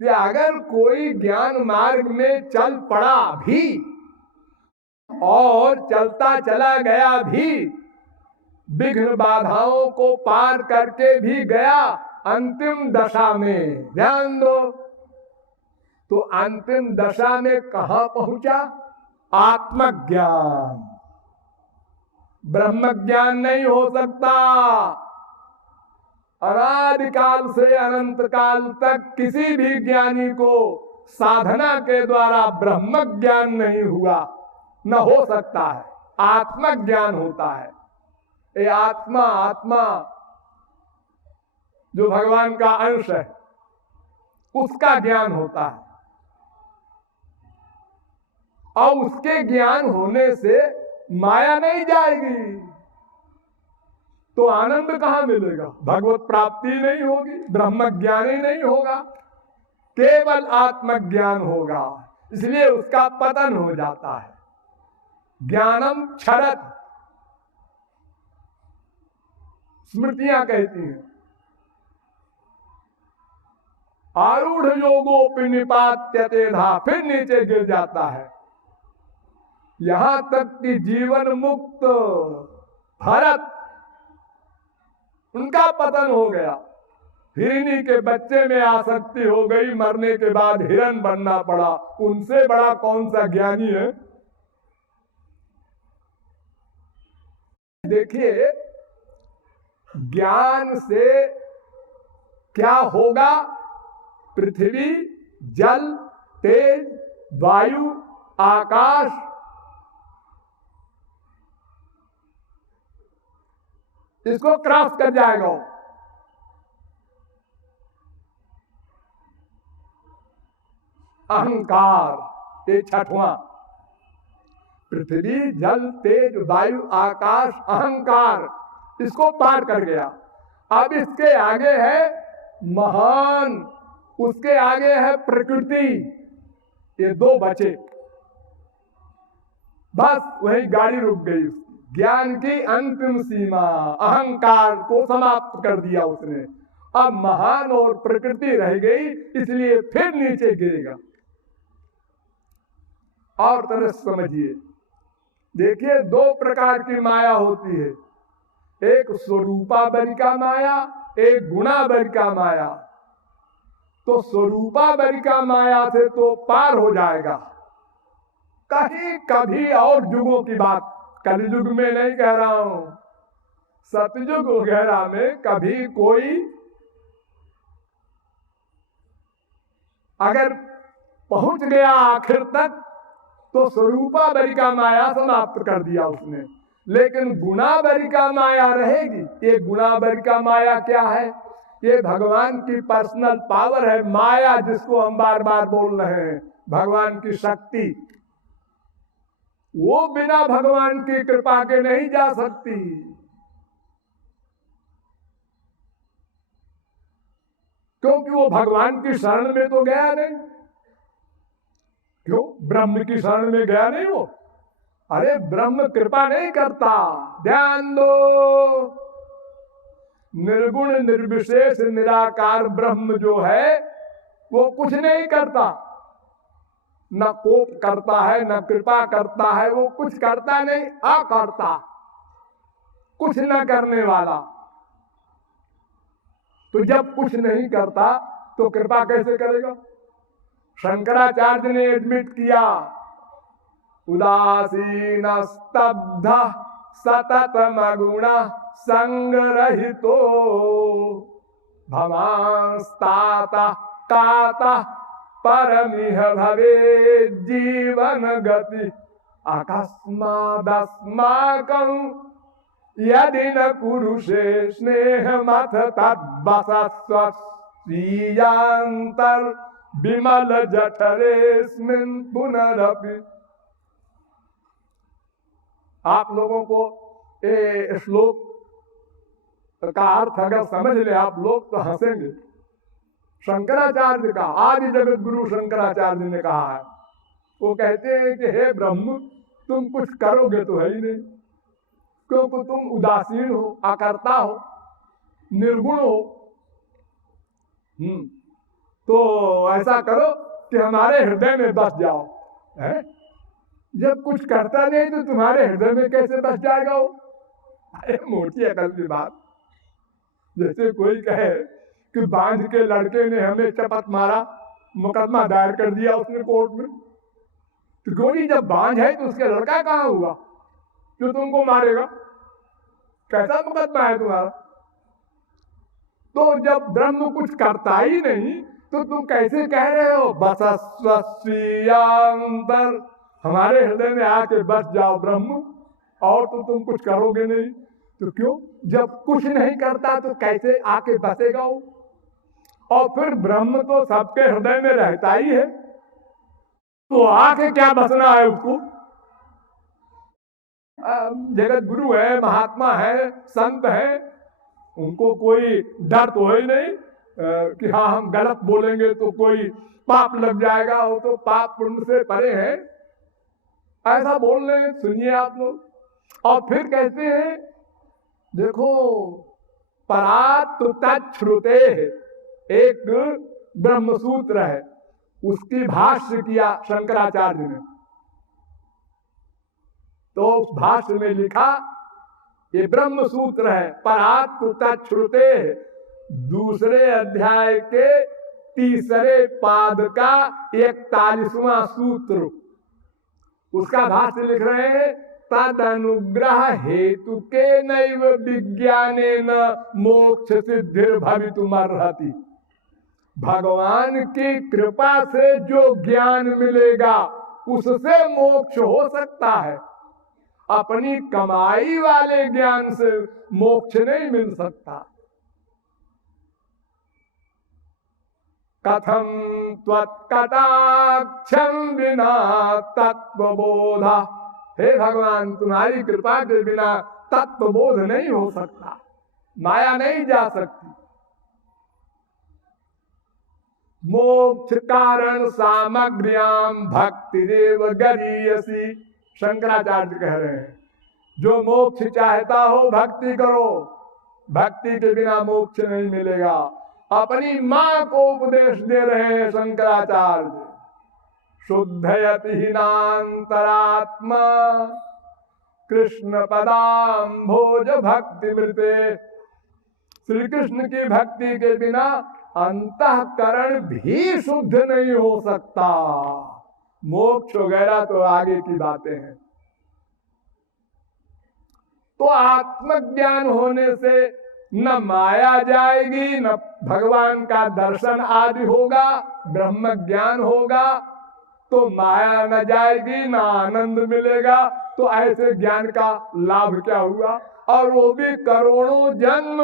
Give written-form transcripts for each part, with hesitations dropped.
कि अगर कोई ज्ञान मार्ग में चल पड़ा भी और चलता चला गया भी, विघ्न बाधाओं को पार करके भी गया, अंतिम दशा में ध्यान दो, तो अंतिम दशा में कहां पहुंचा? आत्मज्ञान। ब्रह्म ज्ञान नहीं हो सकता। अनादिकाल से अनंत काल तक किसी भी ज्ञानी को साधना के द्वारा ब्रह्म ज्ञान नहीं हुआ, न हो सकता है। आत्मज्ञान होता है। ये आत्मा जो भगवान का अंश है, उसका ज्ञान होता है। और उसके ज्ञान होने से माया नहीं जाएगी, तो आनंद कहां मिलेगा? भगवत प्राप्ति नहीं होगी, ब्रह्म ज्ञान ही नहीं होगा, केवल आत्मज्ञान होगा। इसलिए उसका पतन हो जाता है। ज्ञानम क्षरत, स्मृतियां कहती हैं। आरूढ़ योगोपि निपात्यतेधा, फिर नीचे गिर जाता है। यहां तक कि जीवन मुक्त भरत, उनका पतन हो गया। हिरनी के बच्चे में आसक्ति हो गई, मरने के बाद हिरन बनना पड़ा। उनसे बड़ा कौन सा ज्ञानी है? देखिए, ज्ञान से क्या होगा? पृथ्वी, जल, तेज, वायु, आकाश, इसको क्रॉस कर जाएगा। अहंकार, ये छठवां। पृथ्वी, जल, तेज, वायु, आकाश, अहंकार, इसको पार कर गया। अब इसके आगे है महान, उसके आगे है प्रकृति। ये दो बचे, बस वही गाड़ी रुक गई। ज्ञान की अंतिम सीमा, अहंकार को समाप्त कर दिया उसने। अब महान और प्रकृति रह गई, इसलिए फिर नीचे गिरेगा। और तरह समझिए, देखिए, दो प्रकार की माया होती है, एक स्वरूपाबरिका माया, एक गुणाबरिका माया। तो स्वरूपाबरिका माया से तो पार हो जाएगा। कहीं कभी और युगों की बात, कलयुग में नहीं कह रहा हूं, सतयुग वगैरह में कभी कोई अगर पहुंच गया आखिर तक, तो स्वरूपाबरिका माया समाप्त कर दिया उसने। लेकिन गुणाबरिका माया रहेगी। ये गुणाबरिका माया क्या है? ये भगवान की पर्सनल पावर है। माया जिसको हम बार बार बोल रहे हैं, भगवान की शक्ति, वो बिना भगवान की कृपा के नहीं जा सकती। क्योंकि वो भगवान की शरण में तो गया नहीं। क्यों? ब्रह्म की शरण में गया नहीं वो। अरे ब्रह्म कृपा नहीं करता, ध्यान दो। निर्गुण निर्विशेष निराकार ब्रह्म जो है, वो कुछ नहीं करता, न कोप करता है, न कृपा करता है, वो कुछ करता नहीं, अकर्ता, कुछ न करने वाला। तो जब कुछ नहीं करता तो कृपा कैसे करेगा? शंकराचार्य ने एडमिट किया, उदासीन स्तब्ध सतत मगुण संगरहितो भवांस्ताता काता परमिह भवे जीवन गति अकस्मादस्माकं यदि न कुरुषे स्नेहमथ तद्वसस्व स्वीयांतर विमल जठरेस्मिन् पुनरपि। आप लोगों को ये श्लोक का अर्थ अगर समझ ले आप लोग तो हंसेंगे। शंकराचार्य का, आदि जगत गुरु शंकराचार्य ने कहा है, वो कहते हैं कि हे ब्रह्म, तुम कुछ करोगे तो है ही नहीं, क्योंकि तुम उदासीन हो, अकर्ता हो, निर्गुण हो। तो ऐसा करो कि हमारे हृदय में बस जाओ। है? जब कुछ करता नहीं तो तुम्हारे हृदय में कैसे बस जाएगा वो? अरे मोटी अकल की बात। जैसे कोई कहे कि बांध के लड़के ने हमें चपत मारा, मुकदमा दायर कर दिया उसने कोर्ट में, तो गोली जब बांझ है तो उसके लड़का कहाँ हुआ जो तुमको मारेगा? कैसा मुकदमा है तुम्हारा? तो जब ब्रह्म कुछ करता ही नहीं तो तुम कैसे कह रहे हो बसस्वस्वीयांतर, हमारे हृदय में आके बस जाओ ब्रह्म, और तो तुम कुछ करोगे नहीं। तो क्यों? जब कुछ नहीं करता तो कैसे आके बसेगा वो? और फिर ब्रह्म तो सबके हृदय में रहता ही है, तो आके क्या बसना है उसको? जगत गुरु है, महात्मा है, संत है, उनको कोई डर तो है नहीं कि हाँ हम गलत बोलेंगे तो कोई पाप लग जाएगा, वो तो पाप पुण्य से परे है। ऐसा बोल रहे, सुनिए आप लोग। और फिर कहते हैं, देखो परात तच्छ्रुते, एक ब्रह्मसूत्र है, उसकी भाष्य किया शंकराचार्य ने। तो उस भाष्य में लिखा, ये ब्रह्म सूत्र है, परात तच्छ्रुते, दूसरे अध्याय के तीसरे पाद का 41वां सूत्र, उसका भाष्य लिख रहे हैं, तद अनुग्रह हेतु के नैव विज्ञानेन मोक्ष सिद्धिर भवितुमर्हति। भगवान की कृपा से जो ज्ञान मिलेगा उससे मोक्ष हो सकता है, अपनी कमाई वाले ज्ञान से मोक्ष नहीं मिल सकता। कथम त्वत्कटाक्षं विना तत्वबोधा, हे भगवान तुम्हारी कृपा के बिना तत्वबोध नहीं हो सकता, माया नहीं जा सकती। मोक्ष कारण सामग्र्याम भक्ति देव गरीयसी, शंकराचार्य कह रहे हैं, जो मोक्ष चाहता हो भक्ति करो, भक्ति के बिना मोक्ष नहीं मिलेगा। अपनी मां को उपदेश दे रहे हैं शंकराचार्य, शुद्धयति हीनांतरात्मा कृष्ण पदाम्भोज भक्ति मृते। श्री कृष्ण की भक्ति के बिना अंतःकरण भी शुद्ध नहीं हो सकता। मोक्ष वगैरह तो आगे की बातें हैं। तो आत्मज्ञान होने से न माया जाएगी, न भगवान का दर्शन आदि होगा, ब्रह्म ज्ञान होगा तो माया न जाएगी, न आनंद मिलेगा। तो ऐसे ज्ञान का लाभ क्या हुआ? और वो भी करोड़ों जन्म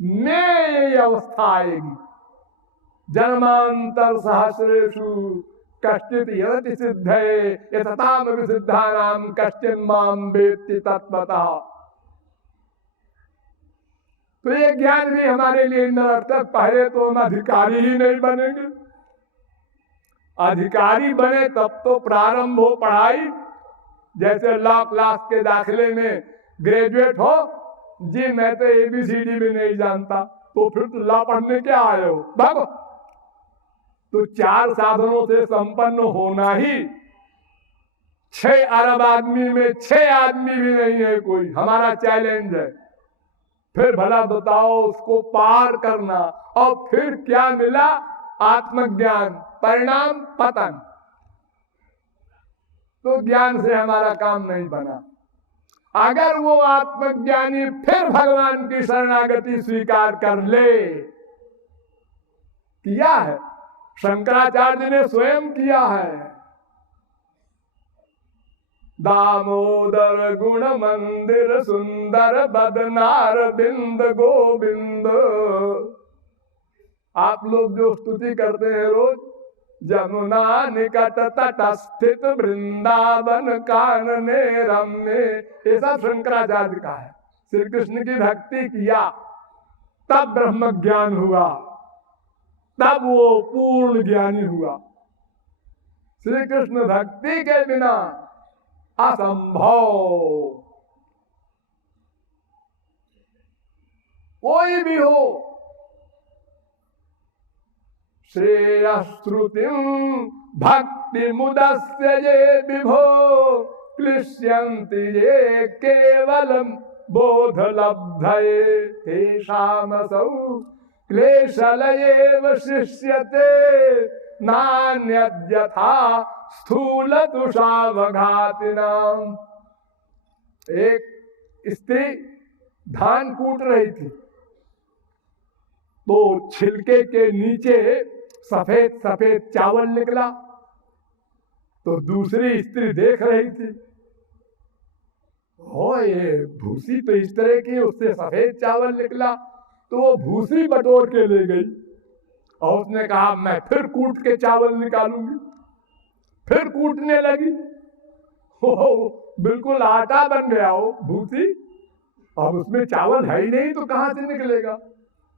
में ये अवस्था आएगी। जन्मांतर सहस्रेषु कश्चित यदति सिद्धये यतताम विसिद्धानाम कश्चिन माम वेत्ति तत्वतः। तो ये ज्ञान भी हमारे लिए निरर्थक। पहले तो हम अधिकारी ही नहीं बनेंगे, अधिकारी बने तब तो प्रारंभ हो पढ़ाई। जैसे लॉ क्लास के दाखिले में ग्रेजुएट हो, जी मैं तो ABCD भी नहीं जानता, तो फिर तो लॉ पढ़ने क्या आए हो भागो। तो 4 साधनों से संपन्न होना ही 6 अरब आदमी में 6 आदमी भी नहीं है कोई, हमारा चैलेंज है। फिर भला बताओ उसको पार करना, और फिर क्या मिला? आत्मज्ञान, परिणाम पतन। तो ज्ञान से हमारा काम नहीं बना। अगर वो आत्मज्ञानी फिर भगवान की शरणागति स्वीकार कर ले, किया है शंकराचार्य ने, स्वयं किया है। दामोदर गुण मंदिर सुंदर बदनार बिंद गोविंद। आप लोग जो स्तुति करते हैं रोज, जमुना निकट तट स्थित वृंदावन कानने रम्य, ये सब शंकराचार्य का है। श्री कृष्ण की भक्ति किया तब ब्रह्म ज्ञान हुआ, तब वो पूर्ण ज्ञानी हुआ। श्री कृष्ण भक्ति के बिना असंभव। कोई भी हो, श्रेयश्रुतिं भक्ति मुदस्य ये विभो क्लिश्यन्ति ये केवलं बोधलब्धये तेषामसौ क्लेशलयेव शिष्यते नान्यद्यथा स्थूलतुषावघातिनाम्। एक स्त्री धान कूट रही थी तो छिलके के नीचे सफेद सफेद चावल निकला, तो दूसरी स्त्री देख रही थी, हो ये भूसी तो इस तरह की, उससे सफेद चावल निकला, तो वो भूसी बटोर के ले गई और उसने कहा मैं फिर कूट के चावल निकालूंगी। फिर कूटने लगी, हो बिल्कुल आटा बन गया हो भूसी, अब उसमें चावल है ही नहीं तो कहां से निकलेगा।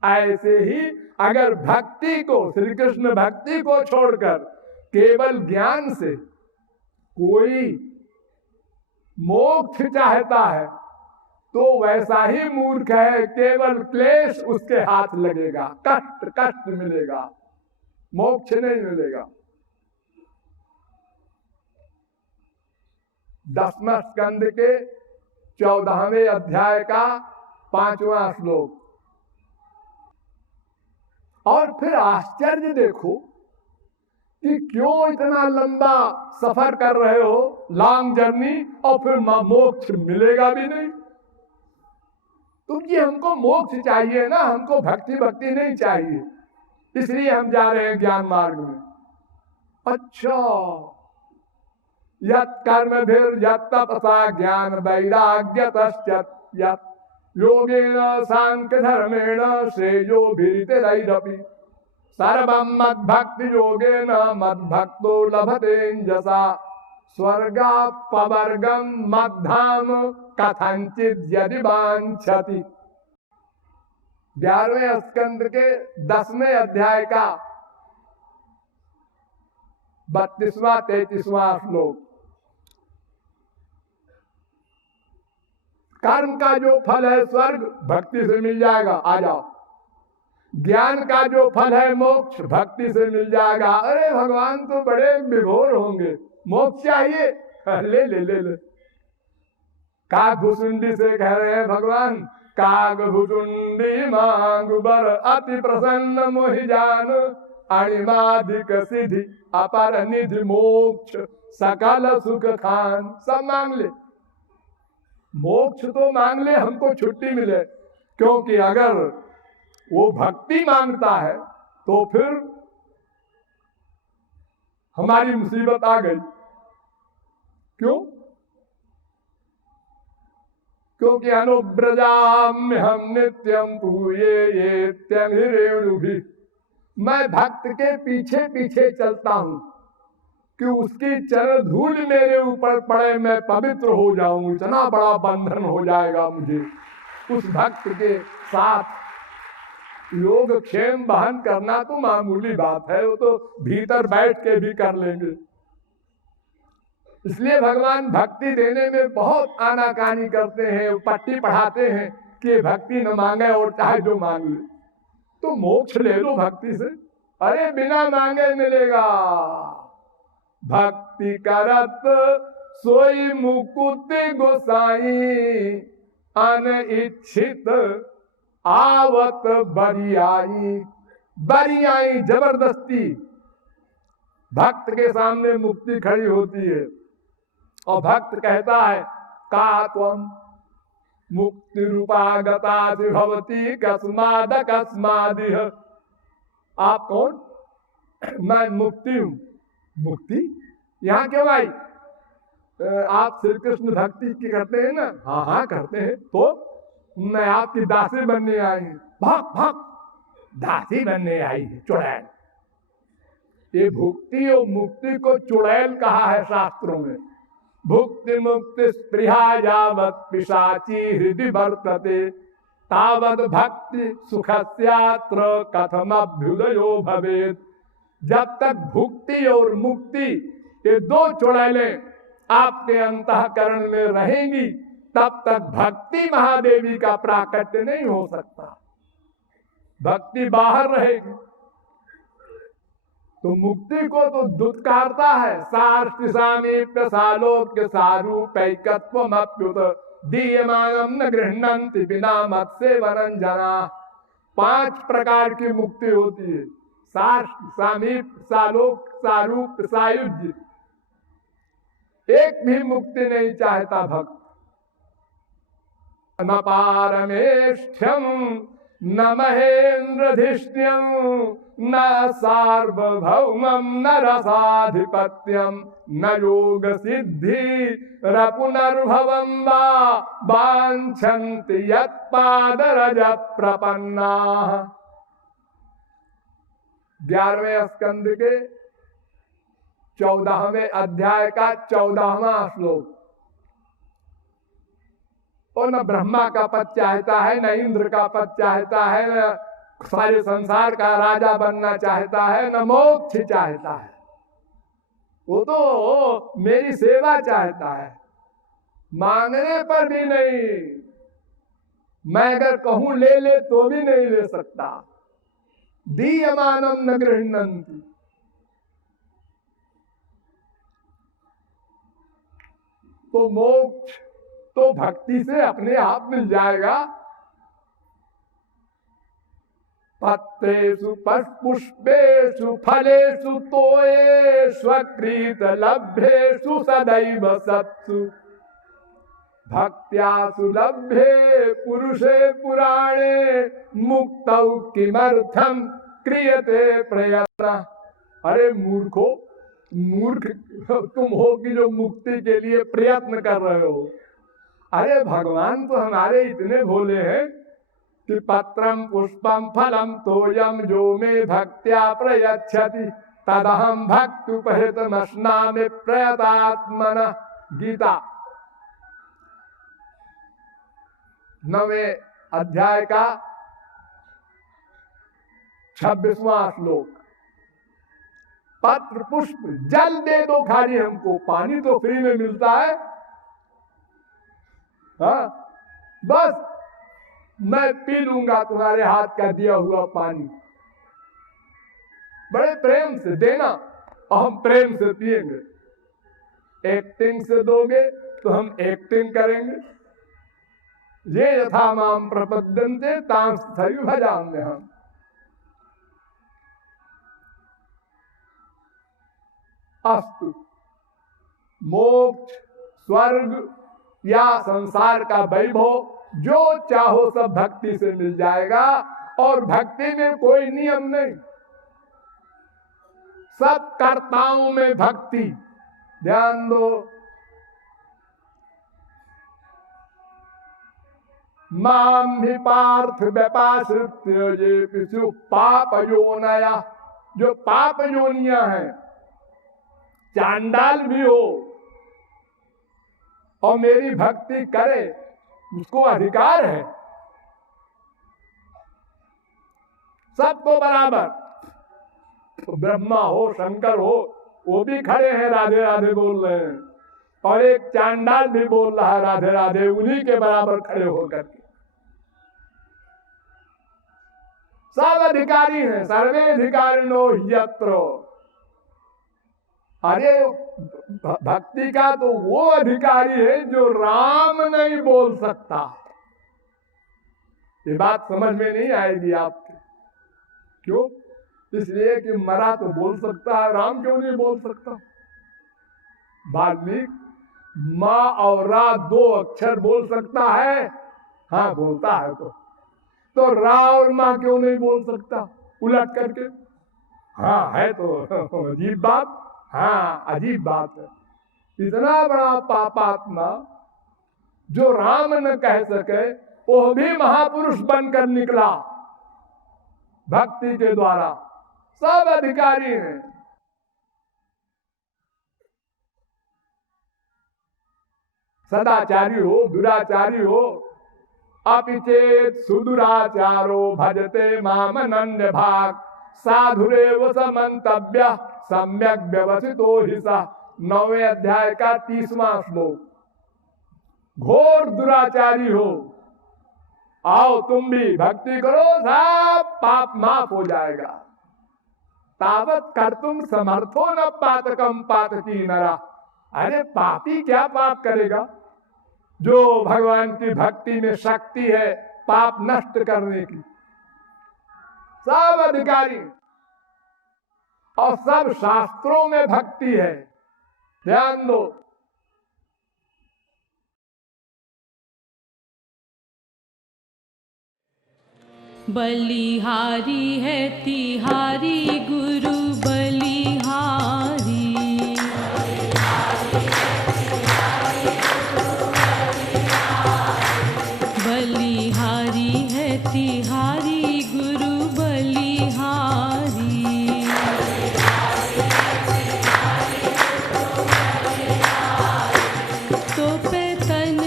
ऐसे ही अगर भक्ति को, श्री कृष्ण भक्ति को छोड़कर केवल ज्ञान से कोई मोक्ष चाहता है तो वैसा ही मूर्ख है, केवल क्लेश उसके हाथ लगेगा, कष्ट कष्ट मिलेगा, मोक्ष नहीं मिलेगा। 10वें स्कंद के 14वें अध्याय का 5वां श्लोक। और फिर आश्चर्य देखो कि क्यों इतना लंबा सफर कर रहे हो, लॉन्ग जर्नी, और फिर मोक्ष मिलेगा भी नहीं। तो ये हमको मोक्ष चाहिए ना, हमको भक्ति भक्ति नहीं चाहिए, इसलिए हम जा रहे हैं ज्ञान मार्ग में। अच्छा, यत् कर्मभिर् यत् तपसा ज्ञान वैराग्य तश्चत् योगेन सांख्य धर्मेण श्रेयोभिरितरैरपि सर्वं मद्भक्ति योगेन मद्भक्तो लभतेञ्जसा स्वर्गापवर्गं मद्धाम कथंचित् यदि वाञ्छति। 11वें स्कंद के 10वें अध्याय का 32वां 33वां श्लोक। कर्म का जो फल है स्वर्ग, भक्ति से मिल जाएगा, आ जाओ। ज्ञान का जो फल है मोक्ष, भक्ति से मिल जाएगा। अरे भगवान तो बड़े विभोर होंगे, मोक्ष चाहिए, ले ले ले ले। काग भुसुंडी से कह रहे हैं भगवान, काग भुसुंडी मांग बर अति प्रसन्न मोहि जान अणिमाधिक सिद्धि अपर निधि मोक्ष सकल सुख खान। सब मांग ले, मोक्ष तो मांग ले, हमको छुट्टी मिले। क्योंकि अगर वो भक्ति मांगता है तो फिर हमारी मुसीबत आ गई। क्यों? क्योंकि अनुब्रजाम्य हम नित्यम पूये ये त्यंगिरेणु भी, मैं भक्त के पीछे पीछे चलता हूं कि उसकी चरण धूल मेरे ऊपर पड़े, मैं पवित्र हो जाऊं। इतना बड़ा बंधन हो जाएगा मुझे उस भक्त के साथ। योग क्षेम बहन करना तो मामूली बात है, वो तो भीतर बैठ के भी कर लेंगे। इसलिए भगवान भक्ति देने में बहुत आनाकानी करते हैं, पट्टी पढ़ाते हैं कि भक्ति न मांगे और चाहे जो मांग ले। तो मोक्ष ले लो भक्ति से, अरे बिना मांगे मिलेगा। भक्ति करत सोई मुकुति गोसाई अनिच्छित आवत बरियाई। बरियाई जबरदस्ती, भक्त के सामने मुक्ति खड़ी होती है और भक्त कहता है का त्वम मुक्ति रूपागता भवती कस्माद कस्मादिह। आप कौन? मैं मुक्ति हूं। मुक्ति यहाँ क्यों आई? आप श्री कृष्ण भक्ति की करते हैं ना? हाँ हाँ करते हैं। तो मैं आपकी दासी बनने आई हूं। भाग भाग, दासी बनने आई है, चुड़ैल। ये भुक्ति और मुक्ति को चुड़ैल कहा है शास्त्रों में। भुक्ति मुक्ति स्पृहा यावत् पिशाची हृदय वर्तते तावत् भक्ति सुखस्यात्र कथमभ्युदयो भवेत्। जब तक भुक्ति और मुक्ति ये दो चुड़ैलें आपके अंतःकरण में रहेंगी तब तक भक्ति महादेवी का प्राकट्य नहीं हो सकता। भक्ति बाहर रहेगी। तो मुक्ति को तो दुत्कारता है। सार्ष्टि सामीप्य सालोक्य सारूपैकत्वमप्युत दीयमानम न गृह्णन्ति बिना मत से वरंजना। 5 प्रकार की मुक्ति होती है। सार्ष्ट, सामीप्य, सालोक, सारूप, सायुज्य। एक भी मुक्ति नहीं चाहता भक्त। न पारमेष्ठ्यम न महेन्द्रधिष्ण्यम न सार्वभौमम न रसाधिपत्यम न योग सिद्धि पुनर्भवम वा वांछन्ति यत्पादरज प्रपन्ना। 11वें स्कंद के 14वें अध्याय का 14वां श्लोक। और न ब्रह्मा का पद चाहता है, न इंद्र का पद चाहता है, न सारे संसार का राजा बनना चाहता है, न मोक्ष चाहता है। वो तो मेरी सेवा चाहता है, मांगने पर भी नहीं। मैं अगर कहूं ले ले तो भी नहीं ले सकता। दीयमानम न गृह्णन्ति। तो मोक्ष तो भक्ति से अपने आप मिल जाएगा। पत्रेषु पुष्पेषु फलेषु तोयेष्वक्रीत लभ्येषु सदैव सत्सु भक्त्या सुलभ्ये पुरुषे पुराणे मुक्तौ किमर्थम क्रियते प्रयत्न। अरे मूर्खो, मूर्ख तुम हो कि जो मुक्ति के लिए प्रयत्न कर रहे हो। अरे भगवान तो हमारे इतने भोले हैं कि पत्रम पुष्पम फलम तोयम जो मे भक्त्या प्रयच्छति तदहम भक्तुपहृतमश्नामि प्रयतात्मनः। गीता 9वें अध्याय का 26वां श्लोक। पत्र पुष्प जल दे दो खाली हमको, पानी तो फ्री में मिलता है। हाँ, बस मैं पी लूंगा तुम्हारे हाथ का दिया हुआ पानी। बड़े प्रेम से देना और हम प्रेम से पिएंगे। एक्टिंग से दोगे तो हम एक्टिंग करेंगे। ये यथा माम प्रपद्यन्ते तां तथैव भजाम्य हम। अस्तु, मोक्ष, स्वर्ग या संसार का वैभव जो चाहो सब भक्ति से मिल जाएगा। और भक्ति में कोई नियम नहीं, सब कर्ताओं में भक्ति। ध्यान दो, माम भी पार्थ व्यपाश्रित्य ये पिशु पाप योनया। जो पाप योनियां हैं, चांडाल भी हो और मेरी भक्ति करे, उसको अधिकार है। सबको बराबर। तो ब्रह्मा हो, शंकर हो, वो भी खड़े हैं राधे राधे बोल रहे हैं। और एक चांडाल भी बोल रहा है राधे राधे, उन्हीं के बराबर खड़े होकर के। सब अधिकारी हैं। सर्वे अधिकारिणो यत्र। अरे भक्ति का तो वो अधिकारी है जो राम नहीं बोल सकता। ये बात समझ में नहीं आएगी आपके। क्यों? इसलिए कि मरा तो बोल सकता है, राम क्यों नहीं बोल सकता? वाल्मीकि माँ और रा 2 अक्षर बोल सकता है। हाँ, बोलता है। तो रा और माँ क्यों नहीं बोल सकता उलट करके? हाँ, है तो अजीब बात। हाँ, अजीब बात है। इतना बड़ा पापात्मा जो राम न कह सके, वो भी महापुरुष बनकर निकला भक्ति के द्वारा। सब अधिकारी हैं। सदाचारी हो, दुराचारी हो, अपिचेत सुदुराचारो भजते माम अनन्य भाग साधुरेव समन्तव्य सम्यक व्यवसितो हि सः। 9वें अध्याय का 30वां श्लोक। घोर दुराचारी हो, आओ तुम भी भक्ति करो, सब पाप माफ हो जाएगा। तावत कर्तुम समर्थो न पातकम पातकी नरा। अरे पापी क्या पाप करेगा? जो भगवान की भक्ति में शक्ति है पाप नष्ट करने की, सब अधिकारी और सब शास्त्रों में भक्ति है। ध्यान दो। बलिहारी है तिहारी गुरु बलिहारी। बलिहारी है तिहारी गुरु बलिहारी। तो पे तन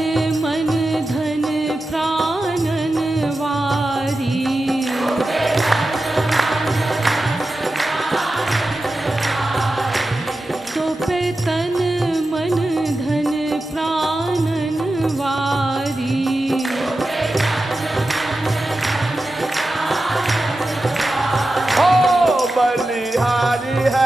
मन धन प्राणन वारी। तो पे तन मन धन प्राणन वारी। बलिहारी है